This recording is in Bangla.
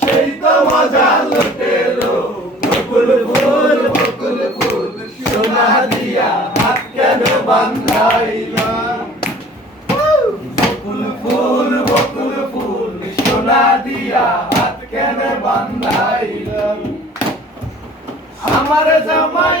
সেই তো মজা লুটেলো বকুল ফুল বকুল ফুল, সোনা দিয়া হাত কেন বান্ধাইলা? বকুল ফুল বকুল ফুল, সোনা দিয়া হাত কেন বান্ধাইলা? আমার জামাই